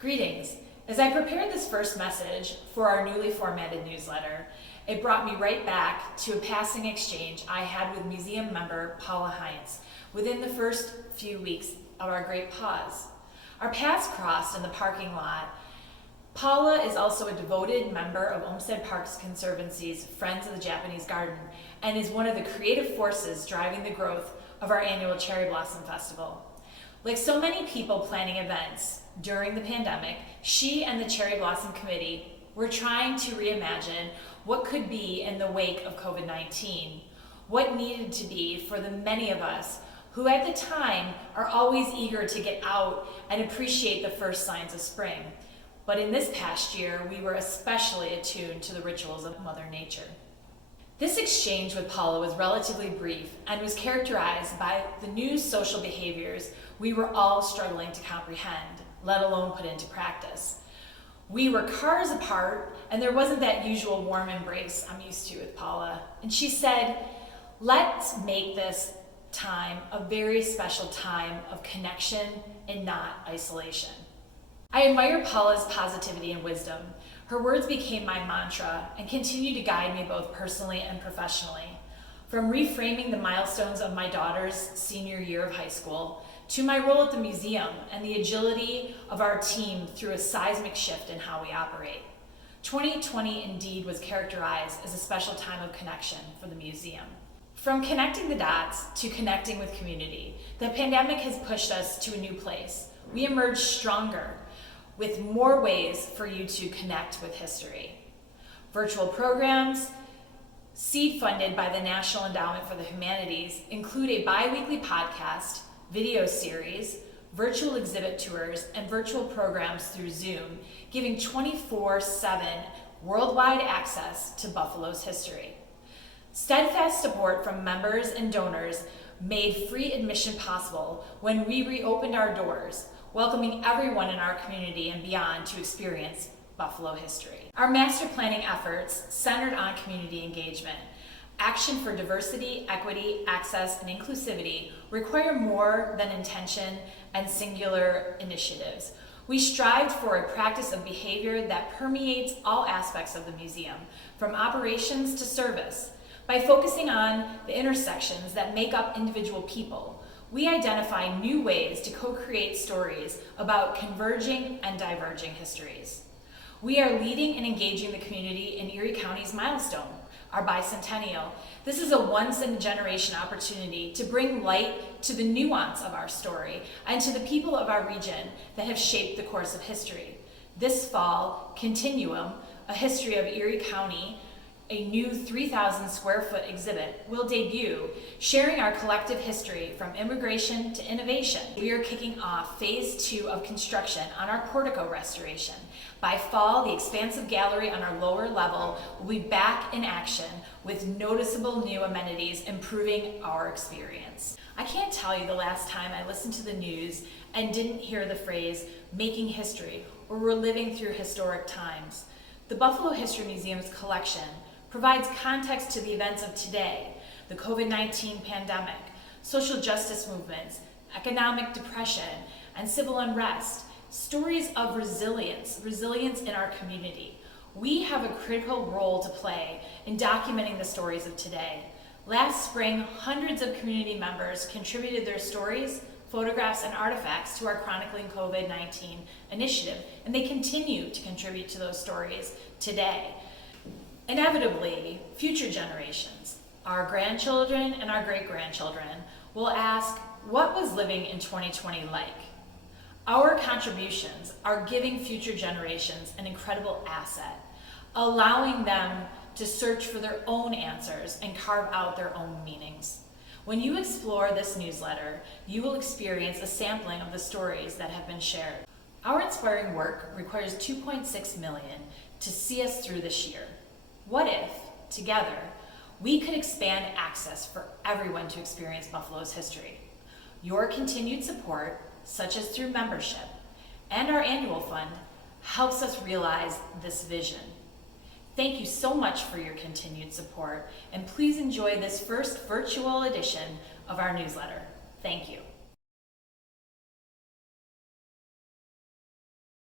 Greetings. As I prepared this first message for our newly formatted newsletter, it brought me right back to a passing exchange I had with museum member Paula Heinz within the first few weeks of our great pause. Our paths crossed in the parking lot. Paula is also a devoted member of Olmsted Parks Conservancy's Friends of the Japanese Garden and is one of the creative forces driving the growth of our annual Cherry Blossom Festival. Like so many people planning events during the pandemic, she and the Cherry Blossom Committee were trying to reimagine what could be in the wake of COVID-19, what needed to be for the many of us who at the time are always eager to get out and appreciate the first signs of spring. But in this past year, we were especially attuned to the rituals of Mother Nature. This exchange with Paula was relatively brief and was characterized by the new social behaviors we were all struggling to comprehend, let alone put into practice. We were cars apart, and there wasn't that usual warm embrace I'm used to with Paula. And she said, let's make this time a very special time of connection and not isolation. I admire Paula's positivity and wisdom. Her words became my mantra and continue to guide me both personally and professionally. From reframing the milestones of my daughter's senior year of high school to my role at the museum and the agility of our team through a seismic shift in how we operate. 2020 indeed was characterized as a special time of connection for the museum. From connecting the dots to connecting with community, the pandemic has pushed us to a new place. We emerged stronger, with more ways for you to connect with history. Virtual programs, seed funded by the National Endowment for the Humanities, include a bi-weekly podcast, video series, virtual exhibit tours, and virtual programs through Zoom, giving 24/7 worldwide access to Buffalo's history. Steadfast support from members and donors made free admission possible when we reopened our doors, welcoming everyone in our community and beyond to experience Buffalo history. Our master planning efforts centered on community engagement. Action for diversity, equity, access, and inclusivity require more than intention and singular initiatives. We strived for a practice of behavior that permeates all aspects of the museum, from operations to service. By focusing on the intersections that make up individual people, we identify new ways to co-create stories about converging and diverging histories. We are leading and engaging the community in Erie County's milestone, our bicentennial. This is a once-in-a-generation opportunity to bring light to the nuance of our story and to the people of our region that have shaped the course of history. This fall, Continuum, a history of Erie County, a new 3,000 square foot exhibit will debut, sharing our collective history from immigration to innovation. We are kicking off phase 2 of construction on our portico restoration. By fall, the expansive gallery on our lower level will be back in action with noticeable new amenities improving our experience. I can't tell you the last time I listened to the news and didn't hear the phrase making history or we're living through historic times. The Buffalo History Museum's collection provides context to the events of today, the COVID-19 pandemic, social justice movements, economic depression, and civil unrest, stories of resilience in our community. We have a critical role to play in documenting the stories of today. Last spring, hundreds of community members contributed their stories, photographs, and artifacts to our Chronicling COVID-19 initiative, and they continue to contribute to those stories today. Inevitably, future generations, our grandchildren and our great-grandchildren, will ask, what was living in 2020 like? Our contributions are giving future generations an incredible asset, allowing them to search for their own answers and carve out their own meanings. When you explore this newsletter, you will experience a sampling of the stories that have been shared. Our inspiring work requires $2.6 million to see us through this year. What if, together, we could expand access for everyone to experience Buffalo's history? Your continued support, such as through membership, and our annual fund, helps us realize this vision. Thank you so much for your continued support, and please enjoy this first virtual edition of our newsletter. Thank you.